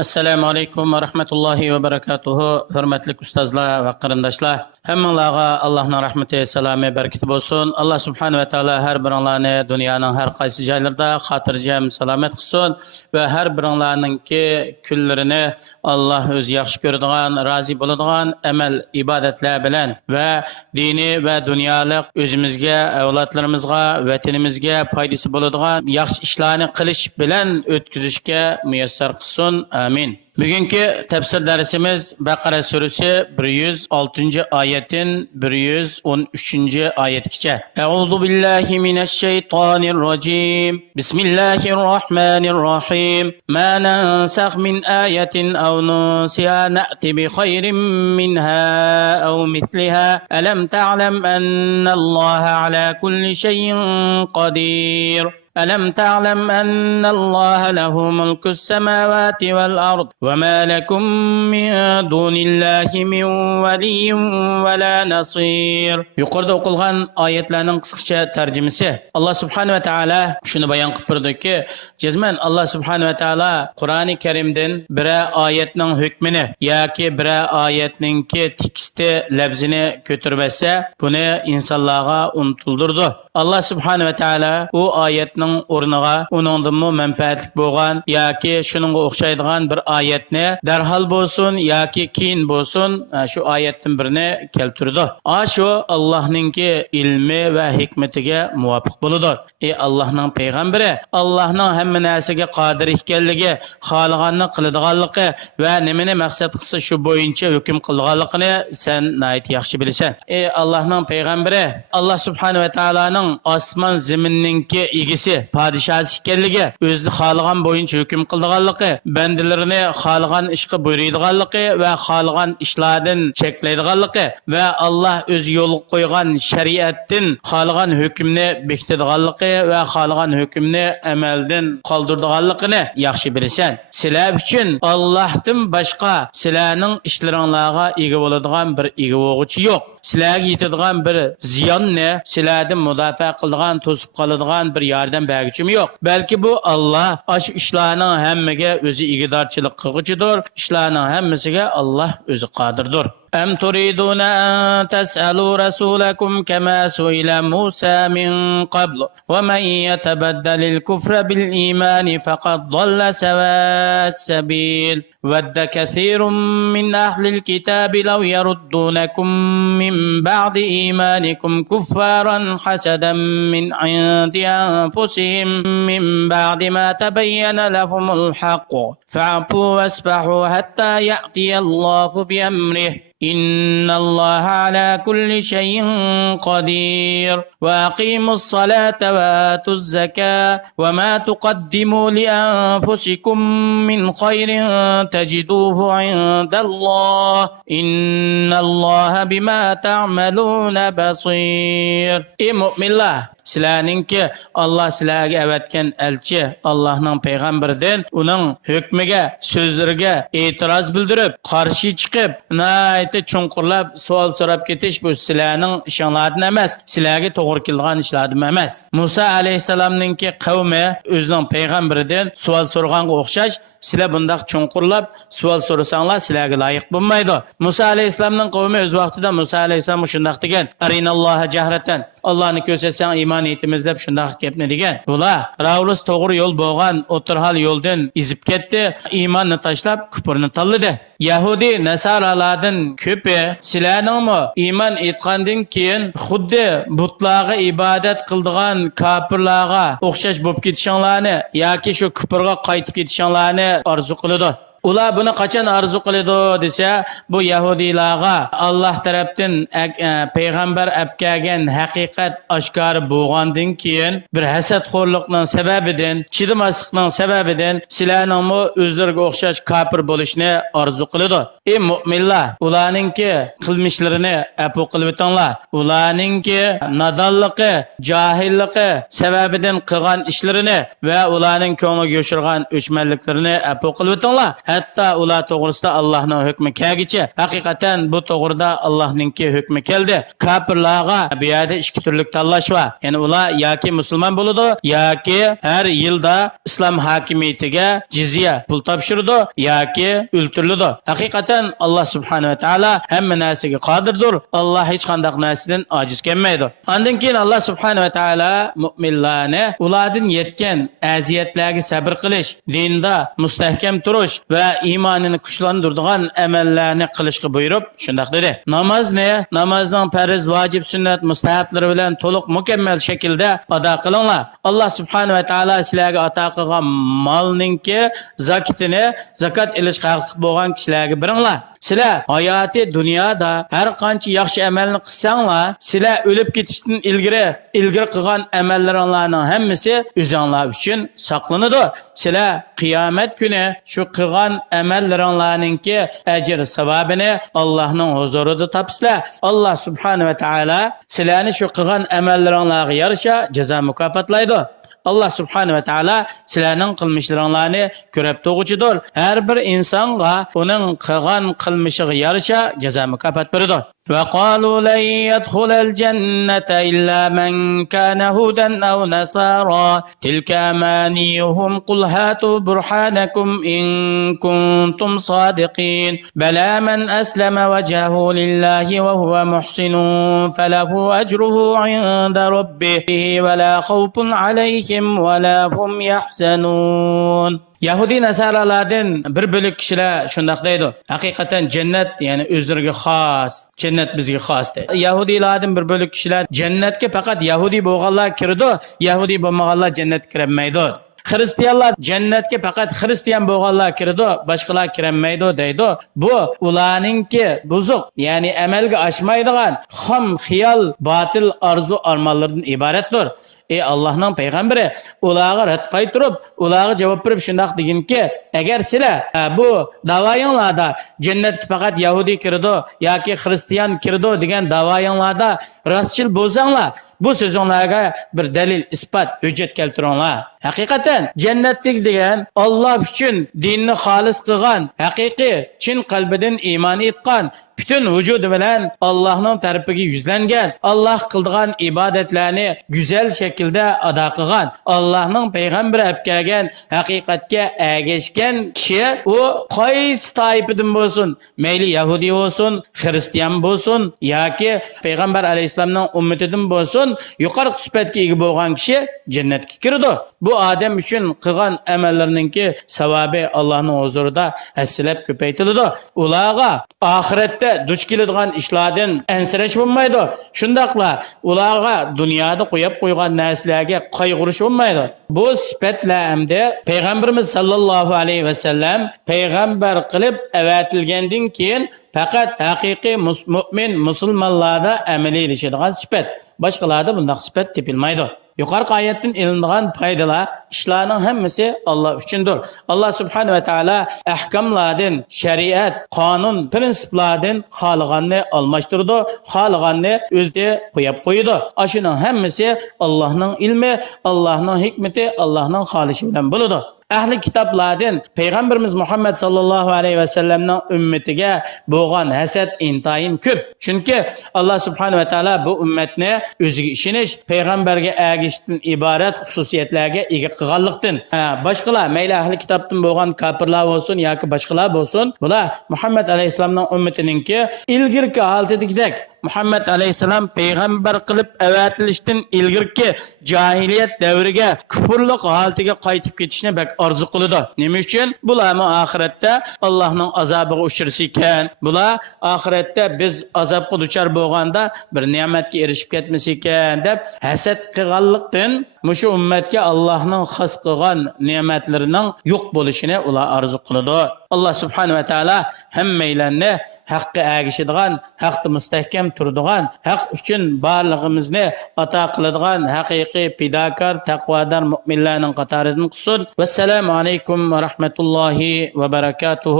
Assalomu alaykum va rahmatullohi va barakatuhu. Hurmatli ustozlar va qarindoshlar, hammalarga Allohning rahmati, salomi, barakati bo'lsin. Alloh subhanahu va taolo har biringlarni dunyoning har qaysi joylarida xotirjam, salomat qilsin va har biringlarningki kunlarini Alloh o'zi yaxshi ko'radigan, rozi bo'ladigan amal, ibodatlar bilan va diniy va dunyolik o'zimizga, avlodlarimizga, vatanimizga foydasi bo'ladigan yaxshi ishlarni qilish bilan o'tkazishga muyassar qilsin. Amin. Bugungi tafsir darsimiz Baqara surasi 106-oyatdan 113-oyatgacha. A'udhu billahi minash shaytonir rojim. Bismillahir rohmanir rohim. Ma nansakh min ayatin aw nunsiha na'ti bi khayrin minha aw mithliha. Alam ta'lam anna Allaha ala kulli shay'in qadir. ألم تعلم أن الله له ملك السماوات والأرض وما لكم من دون الله من ولي ولا نصير. Yuqorida o'qilgan oyatlarning qisqacha tarjimasi. Alloh subhanahu va taolo shuni bayon qilib berdiki, jazman Alloh subhanahu va taolo Qur'oni Karimdan bir oyatning hukmini yoki bir oyatningki teksti labzini ko'tarsa, buni insonlarga unutildirdi. Alloh subhanahu va taolo u oyatning o'rniga uningdanmi manfaatli bo'lgan yoki shuningga o'xshaydigan bir oyatni darhol bo'lsin yoki keyin bo'lsin shu oyatdan birini keltirdi. Shu Allohningki ilmi va hikmatiga muvofiq bo'ladi. Allohning payg'ambari Allohning hamma narsaga qodir ekanligi, xohlaganini qiladiganligi va nimani maqsad qilsa shu bo'yicha hukm qilganligini sen nayt yaxshi bilasan. Allohning payg'ambari Alloh subhanahu va taoloning osmon zaminninki egisi, padişahı ekanligi, o'zi xohlagan bo'yicha hukm qiladiganligi, bandalarni xohlagan ishga buyuradiganligi va xohlagan ishlardan cheklaydiganligi va Alloh o'zi yo'l qo'ygan shariatdan xohlagan hukmni bekitadiganligi va xohlagan hukmni amaldan qoldiradiganligini yaxshi bilasan. Sizlar uchun Allohdan boshqa sizlarning ishlaringizga ega bo'ladigan bir ega o'g'uchi yo'q. Sizlarga yetadigan bir ziyonni sizlardan mudofaa qiladigan, to'sib qoladigan bir yordam berguchim yo'q. Balki bu Alloh shu ishlarning hammaga o'zi igidorchilik qilguchidir. Ishlarning hammasiga Alloh o'zi qodirdir. أم تريدون أن تسألوا رسولكم كما سئل موسى من قبل ومن يتبدل الكفر بالإيمان فقد ضل سواء السبيل ود كثير من أهل الكتاب لو يردونكم من بعد إيمانكم كفارا حسدا من عند أنفسهم من بعد ما تبين لهم الحق فاعفوا واصفحوا حتى يأتي الله بأمره إن الله على كل شيء قدير وأقيموا الصلاة وآتوا الزكاة وما تقدموا لأنفسكم من خير تجدوه عند الله إن الله بما تعملون بصير. مؤمن الله sizlarningki Alloh sizlarga avatgan elchi Allohning payg'ambaridan uning hukmiga, so'zlariga e'tiroz bildirib, qarshi chiqib, nayta chunqurlab savol so'rab ketish bu sizlarning ishinglardan emas, sizlarga to'g'ri kelgan ishlardan emas. Musa alayhisalomningki qavmi o'zining payg'ambaridan savol so'raganga o'xshash sizlar bundaq chunqurlab savol so'rasanglar sizlarga loyiq bo'lmaydi. Musa alayhisalomning qavmi o'z vaqtida Musa alayhisalom shundaq degan: "Arinalloha jahratan." Allohni ko'rsatsang iymon etamiz deb shundaq gapni degan. Bular ravlus to'g'ri yo'l bo'lgan o'tirhal yo'ldan izib ketdi, iymonni tashlab kufrni tanladi. Yahudi Nasaralardan ko'pi sizlarningmi iymon etgandan keyin xuddi butlarga ibodat qildigan kofirlarga o'xshash bo'lib ketishinglarni yoki shu kufrga qaytib ketishinglarni orzu qiladi. Ular buni qachon arzu qiladi desa, bu Yahudiylarga Alloh tarafdan payg'ambar apkagan haqiqat oshkor bo'lgandan keyin bir hasadxo'rlikning sababidan, chidamaslikning sababidan sizlarning o'zlariga o'xshash kofir bo'lishni arzu qiladi. Mu'minlar, ularningki qilmishlarini afu qilib o'tinglar. Ularningki nadonligi, jahilligi sababidan qilgan ishlarini va ularning ko'ngliga yo'shirgan o'chmanliklarini afu qilib o'tinglar. hatto ular to'g'risida Allohning hukmi kelgicha haqiqatan bu to'g'rida Allohningki hukmi keldi. Kafirlarga bu yerda ikki turlik tanlash va ya'ni ular yoki musulmon bo'ladi yoki har yilda islom hokimiyatiga jizya pul topshirdi yoki o'ltiriladi. Haqiqatan Alloh subhanahu va taolo hamma narsaga qodirdir. Alloh hech qanday narsadan ojiz kelmaydi. Ondan keyin Alloh subhanahu va taolo mu'minlarni ulardan yetgan aziyatlarga sabr qilish, dinda mustahkam turish va iymonini kuchlantiradigan amallarni qilishga buyurib, shunday dedi. Namozning farz, vojib, sunnat, mustahablari bilan to'liq mukammal shaklda ado qilinglar. Alloh subhanahu va taolo sizlarga ato qilgan molninki zakatini zakat ilish haqli bo'lgan kishilarga beringlar. Sizlar hayoti dunyoda har qancha yaxshi amalni qilsanglar, sizlar o'lib ketishdan ilgari qilgan amallaringlarning hammasi o'zinglar uchun saqlanadi. Sizlar qiyomat kuni shu qilgan amallaringlarningki ajr savobini Allohning huzurida topsizlar. Alloh subhanahu va taolo sizlarni shu qilgan amallaringlarga yarasha jazo mukofotlaydi. Allah subhanahu wa ta'ala sizlarning qilmishlaringlarni ko'rib turg'uchidir. Har bir insonga uning qilgan qilmishiga yarasha jazo mukofot beradi. وقالوا لن يدخل الجنة إلا من كان هودا أو نصارى تلك أمانيهم قل هاتوا برهانكم إن كنتم صادقين بلى من أسلم وجهه لله وهو محسن فله أجره عند ربه ولا خوف عليهم ولا هم يحزنون. Yahudi nasaralardan bir bölük kişiler şundak deydi. Hakikaten cennet yani özlerine xas. Cennet bizge xas deydi. Yahudilardan bir bölük kişiler cennetke fakat Yahudi boğanlar kirdi. Yahudi boğanlar cennet kiremeydi. Hristiyanlar cennetke fakat Hristiyan boğanlar kirdi. Başkalar kiremeydi deydi. Bu ularninki buzuk yani emelge aşmaydigan ham xiyal batıl arzu armanlardan ibarettir. Allah'ın peygamberi ularga rad qaytirib, ularga javob berib shundoq deganki, agar sizlar bu da'voyinglarda jannatga faqat Yahudi kirdi yoki Hristiyan kirdi degan da'voyinglarda rostchil bo'lsanglar, bu so'zinglarga bir dalil, isbot, hujjat keltiringlar. Haqiqatan jannatlik degan Alloh uchun dinni xolis qilgan, haqiqiy chin qalbidan iymon etgan, bütün vücudu bilan Allohning tarafiga yuzlangan, Alloh qildigan ibodatlarni go'zal shaklda ado qilgan, Allohning payg'ambari olib kelgan haqiqatga ergashgan kishi u qaysi toifadan bo'lsin, mayli Yahudi bo'lsin, Hristiyan bo'lsin yoki payg'ambar alayhisolamning ummatidan bo'lsin, yuqori sifatga ega bo'lgan kishi jannatga kiradi. Bu odam uchun qilgan amallarininki savobi Allohning huzurida hasilab ko'paytiriladi. Ularga oxiratda duch keladigan ishlardan ansirash bo'lmaydi. Shundaqla ularga dunyoda qo'yib qo'ygan narsalarga qayg'urish bo'lmaydi. Bu sifatlar hamda payg'ambarimiz sallallohu alayhi vasallam payg'ambar qilib avatilgandan keyin faqat haqiqiy mu'min musulmonlarda amaliyleşadigan sifat. Boshqalarda bunday sifat topilmaydi. Yuqorqi oyatdan ilingan foydalar ishlarning hammasi Alloh uchundir. Alloh subhanahu va taolo ahkomlardan, shariat, qonun, prinsiplardan xohlaganni almashtirdi, xohlaganni o'zida qo'yib qo'ydi. Shuning hammasi Allohning ilmi, Allohning hikmati, Allohning xohishi bilan bo'ladi. Ahli kitoblardan payg'ambarimiz Muhammad sallallohu alayhi va sallamning ummatiga bo'lgan hasad intayin ko'p. Chunki Alloh subhanahu va taolo bu ummatni o'ziga ishonish, payg'ambarga ergashishdan iborat xususiyatlarga ega qilganlikdan. Boshqalar, mayli ahli kitobdan bo'lgan kofirlar bo'lsin yoki boshqalar bo'lsin, bular Muhammad alayhisolamning ummatininki ilgirki holatidagidek Muhammad alayhisalom payg'ambar qilib avatilishdan ilgirki jahiliyat davriga, kufrlik holatiga qaytib ketishni bak orzu qiladi. Nima uchun? Bular oxiratda Allohning azobiga uchrasa ekan, bular oxiratda biz azobga duchor bo'lganda bir ne'matga erishib ketmas ekan deb hasad qilganlikdan mushu ummatga Allohning xos qilgan ne'matlarining yo'q bo'lishini ular orzu qiladi. Alloh subhanahu va taolo hammanglarni haqqa ergashadigan, haqda mustahkam turadigan, haq uchun barlig'imizni ato qiladigan haqiqiy fidokor, taqvodor mu'minlarning qatoridan qilsin. Vassalomu alaykum va rahmatullohi va barakatuh.